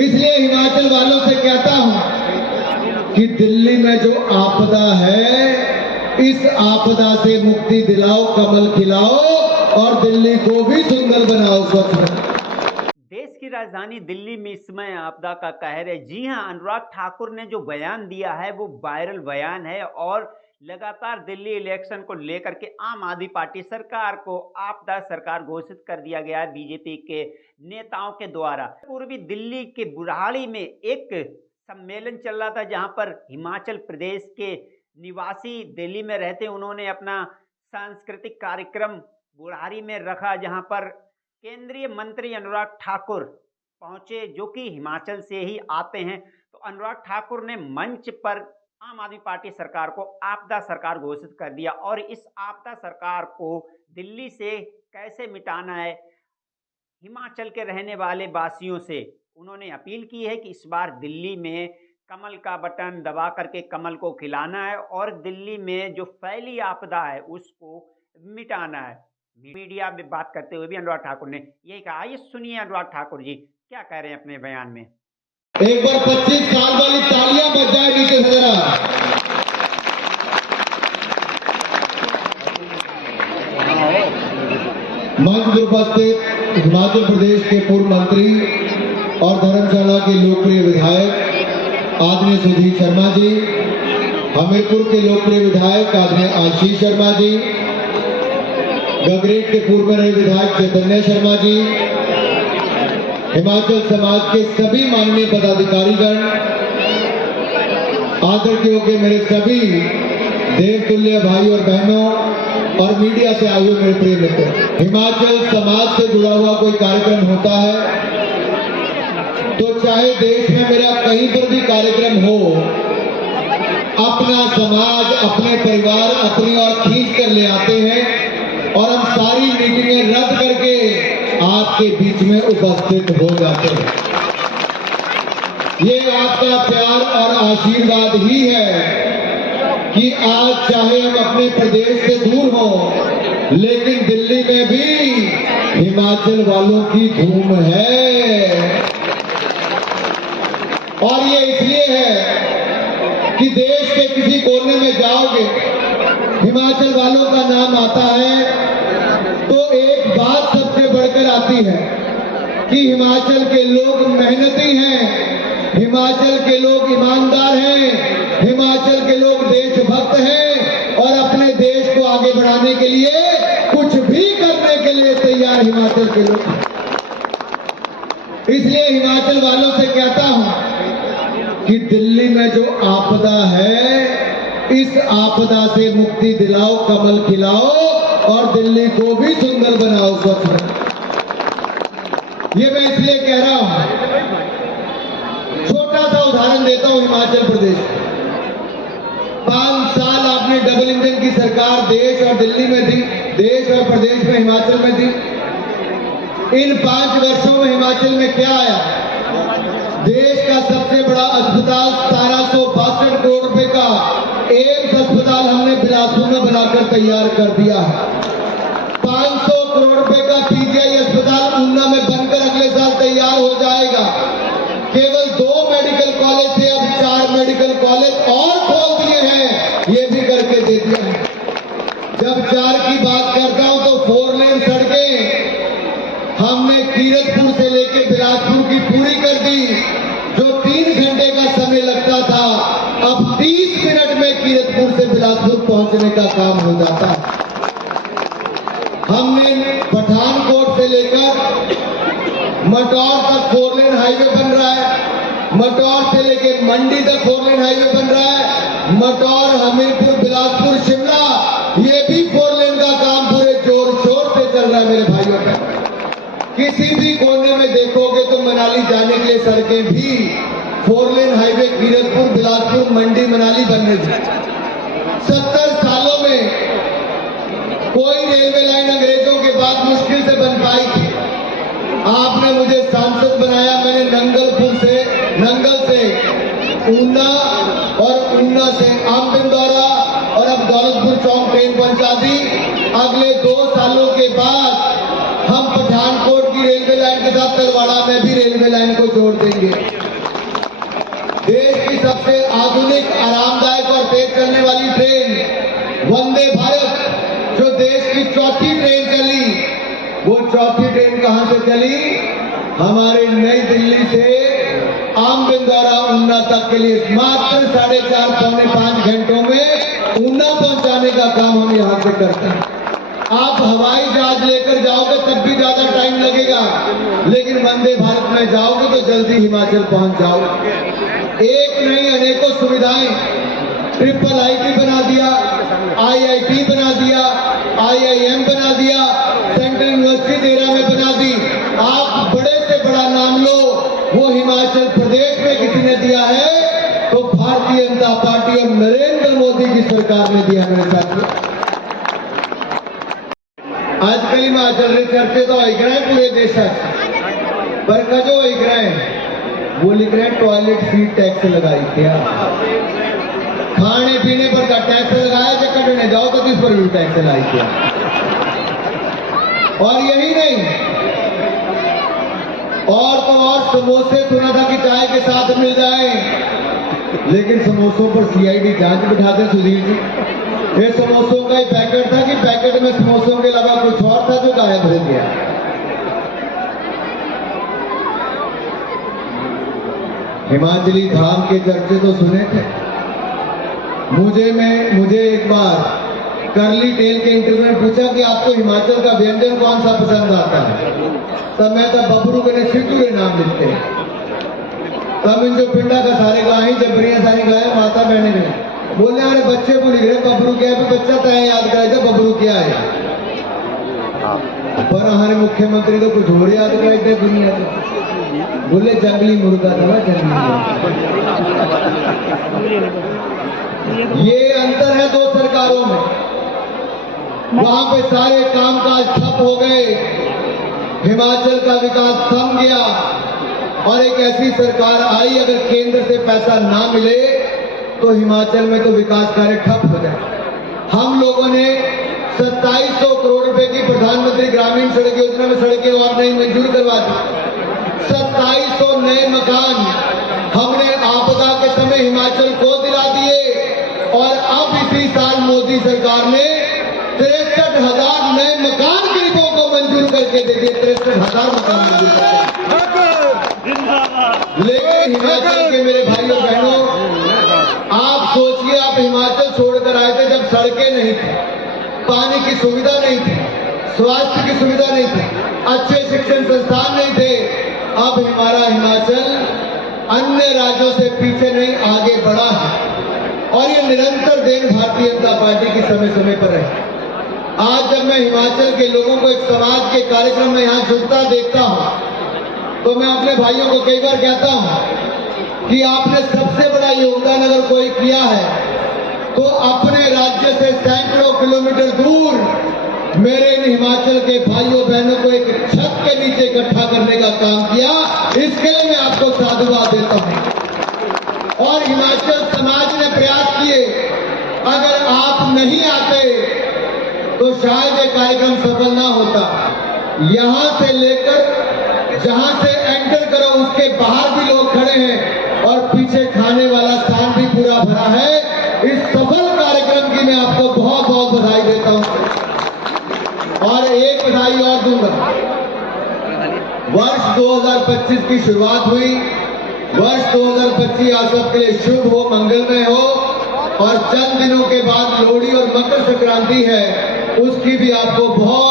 इसलिए हिमाचल वालों से कहता हूं कि दिल्ली में जो आपदा है, इस आपदा से मुक्ति दिलाओ, कमल खिलाओ और दिल्ली को भी सुंदर बनाओ, स्वच्छ बनाओ। देश की राजधानी दिल्ली में इस समय आपदा का कहर है। जी हां, अनुराग ठाकुर ने जो बयान दिया है वो वायरल बयान है और लगातार दिल्ली इलेक्शन को लेकर के आम आदमी पार्टी सरकार को आपदा सरकार घोषित कर दिया गया है बीजेपी के नेताओं के द्वारा। पूर्वी दिल्ली के बुढ़ाड़ी में एक सम्मेलन चल रहा था जहां पर हिमाचल प्रदेश के निवासी दिल्ली में रहते उन्होंने अपना सांस्कृतिक कार्यक्रम बुढ़ाड़ी में रखा, जहां पर केंद्रीय मंत्री अनुराग ठाकुर पहुंचे जो कि हिमाचल से ही आते हैं। तो अनुराग ठाकुर ने मंच पर आम आदमी पार्टी सरकार को आपदा सरकार घोषित कर दिया और इस आपदा सरकार को दिल्ली से कैसे मिटाना है, हिमाचल के रहने वाले वासियों से उन्होंने अपील की है कि इस बार दिल्ली में कमल का बटन दबा करके कमल को खिलाना है और दिल्ली में जो फैली आपदा है उसको मिटाना है। मीडिया में बात करते हुए भी अनुराग ठाकुर ने यही कहा। ये सुनिए अनुराग ठाकुर जी क्या कह रहे हैं अपने बयान में। एक बार 25 साल वाली तालियां बज जाए नीचे से जरा। मंच पर उपस्थित हिमाचल प्रदेश के पूर्व मंत्री और धर्मशाला के लोकप्रिय विधायक आदरणीय सुधीर शर्मा जी, हमीरपुर के लोकप्रिय विधायक आदरणीय आशीष शर्मा जी, गगरेट के पूर्व में रहे विधायक चैतन्य शर्मा जी, हिमाचल समाज के सभी माननीय पदाधिकारीगण, आदर के होके मेरे सभी देवतुल्य भाई और बहनों और मीडिया से आए हुए मेरे प्रिय मित्र, हिमाचल समाज से जुड़ा हुआ कोई कार्यक्रम होता है तो चाहे देश में मेरा कहीं पर भी कार्यक्रम हो, अपना समाज, अपने परिवार अपनी ओर खींच कर ले आते हैं और हम सारी मीटिंगें रद्द करके आपके बीच में उपस्थित हो जाते हैं। ये आपका प्यार और आशीर्वाद ही है कि आज चाहे हम अपने प्रदेश से दूर हों, लेकिन दिल्ली में भी हिमाचल वालों की धूम है। और ये इसलिए है कि देश के किसी कोने में जाओगे, हिमाचल वालों का नाम आता है तो एक बात सबसे बढ़कर आती है कि हिमाचल के लोग मेहनती हैं, हिमाचल के लोग ईमानदार हैं, हिमाचल के लोग देशभक्त हैं और अपने देश को आगे बढ़ाने के लिए कुछ भी करने के लिए तैयार हिमाचल के लोग। इसलिए हिमाचल वालों से कहता हूं कि दिल्ली में जो आपदा है, इस आपदा से मुक्ति दिलाओ, कमल खिलाओ और दिल्ली को भी सुंदर बनाओ, स्वच्छ बनाओ। ये मैं इसलिए कह रहा हूं, छोटा सा उदाहरण देता हूं हिमाचल प्रदेश। 5 साल आपने डबल इंजन की सरकार देश और दिल्ली में दी, देश और प्रदेश में हिमाचल में दी। इन 5 वर्षों में हिमाचल में क्या आया? देश का सबसे बड़ा अस्पताल 1762 करोड़ रुपए का एम्स अस्पताल हमने बिलासपुर में बनाकर तैयार कर दिया है। 500 करोड़ रुपए का पीजीआई अस्पताल ऊना में बनकर अगले साल तैयार हो जाएगा। केवल 2 मेडिकल कॉलेज थे, अब 4 मेडिकल कॉलेज और खोल दिए हैं, ये भी करके दे दिया है। जब 4 की बात करता हूं तो 4 लेन सड़कें हमने कीरतपुर से लेके बिलासपुर की पूरी कर दी। जो 3 घंटे का समय लगता था, अब 30 मिनट में कीरतपुर से बिलासपुर पहुंचने का काम हो जाता है। हमने पठानकोट से लेकर मटौर तक 4 लेन हाईवे बन रहा है, मटौर से लेकर मंडी तक 4 लेन हाईवे बन रहा है, मटौर हमीरपुर बिलासपुर शिमला ये भी 4 लेन का काम पूरे जोर शोर से चल रहा है मेरे भाइयों का। किसी भी कोने में देखोगे तो मनाली जाने के लिए सड़कें भी 4 लेन हाईवे कीरतपुर बिलासपुर मंडी मनाली बन रही है। 70 सालों में कोई रेलवे लाइन अंग्रेजों के बाद मुश्किल से बन पाई थी। आपने मुझे सांसद बनाया, मैंने नंगल से ऊना और ऊना से आमबिंदौरा और अब दौलतपुर चौक ट्रेन पहुंचा दी। अगले 2 सालों के बाद हम पठानकोट की रेलवे लाइन के साथ तलवाड़ा में भी रेलवे लाइन को जोड़ देंगे। देश की सबसे आधुनिक, आरामदायक और तेज चलने वाली ट्रेन वंदे भारत, जो देश की चौथी ट्रेन चली, वो चौथी ट्रेन कहां से चली? हमारे नई दिल्ली से आमबिंदौरा ऊना तक के लिए मात्र 4.5 पौने 5 घंटों में ऊना पहुंचाने का काम हम यहां से करते हैं। आप हवाई जहाज लेकर जाओगे तब भी ज्यादा टाइम लगेगा, लेकिन वंदे भारत में जाओगे तो जल्दी हिमाचल पहुंच जाओगे। एक नहीं, अनेकों सुविधाएं, IIIT बना दिया, IIT बना दिया, IIM बना दिया, सेंट्रल यूनिवर्सिटी देहरा में बना दी। आप बड़े से बड़ा नाम लो, वो हिमाचल प्रदेश में किसी ने दिया है तो भारतीय जनता पार्टी और नरेंद्र मोदी की सरकार ने दिया मेरे साथियों। आजकल हिमाचल रे चर्चे तो ऐक रहे हैं पूरे देशात, पर कजो ऐक रहे हैं, वो लिख रहे हैं टॉयलेट सीट टैक्स लगाई क्या? खाने पीने पर का टैक्स लगाया, जब कटने जाओ तो किस पर भी टैक्स लगाई क्या? और यही नहीं, और तो और समोसे सुना था कि चाय के साथ मिल जाए, लेकिन समोसों पर CID जांच बिठाते सुधीर जी। ये समोसों का ही पैकेट था कि पैकेट में समोसों के अलावा कुछ और था जो गायब हो गया। हिमाचली धाम के चर्चे तो सुने थे। मुझे एक बार करली टेल के इंटरव्यू में पूछा कि आपको हिमाचल का व्यंजन कौन सा पसंद आता है, तब मैं तो बबरू के सिद्धू के नाम लिखते हैं। तब इन जो पिंडा का सारे गाय जबरिया सारी गाय माता बहने गए, बोले अरे बच्चे को लिख रहे बबरू क्या है, बच्चा तय याद कराए थे बबरू क्या है, पर हमारे मुख्यमंत्री तो कुछ और याद कराए थे दुनिया को, बोले जंगली मुर्गा था, जंगली मुर्गा। ये अंतर है दो सरकारों में। वहां पे सारे कामकाज ठप हो गए, हिमाचल का विकास थम गया, और एक ऐसी सरकार आई, अगर केंद्र से पैसा ना मिले तो हिमाचल में तो विकास कार्य ठप हो जाए। हम लोगों ने 2700 करोड़ रुपए की प्रधानमंत्री ग्रामीण सड़क योजना में सड़कें और नई मंजूर करवा दी। 2700 नए मकान हमने आपदा के समय हिमाचल को दिला दिए, और अब इसी साल मोदी सरकार ने 63,000 नए मकान गरीबों को मंजूर करके दे दिए। 63,000 मकान मंजूर करके। लेकिन हिमाचल के मेरे भाइयों बहनों, आप सोचिए, आप हिमाचल छोड़कर आए थे जब सड़कें नहीं थी, पानी की सुविधा नहीं थी, स्वास्थ्य की सुविधा नहीं थी, अच्छे शिक्षण संस्थान नहीं थे। अब हमारा हिमाचल अन्य राज्यों से पीछे नहीं, आगे बढ़ा है, और ये निरंतर देन भारतीय जनता पार्टी की समय समय पर है। आज जब मैं हिमाचल के लोगों को एक समाज के कार्यक्रम में यहाँ जुटता देखता हूँ, तो मैं अपने भाइयों को कई बार कहता हूँ कि आपने सबसे बड़ा योगदान अगर कोई किया है तो अपने राज्य से सैकड़ों किलोमीटर दूर मेरे इन हिमाचल के भाइयों बहनों को एक छत के नीचे इकट्ठा करने का काम किया। इसके लिए मैं आपको साधुवाद देता हूँ। और हिमाचल समाज ने प्रयास किए, अगर आप नहीं आते तो शायद ये कार्यक्रम सफल ना होता। यहां से लेकर जहां से एंटर करो उसके बाहर भी लोग खड़े हैं, और पीछे खाने वाला स्थान भी पूरा भरा है। इस सफल कार्यक्रम की मैं आपको बहुत बहुत बधाई देता हूं। और एक बधाई और दूंगा, वर्ष 2025 की शुरुआत हुई। वर्ष 2025 आप सबके लिए शुभ हो, मंगलमय हो, और चंद दिनों के बाद लोहड़ी और मकर संक्रांति है, उसकी भी आपको बहुत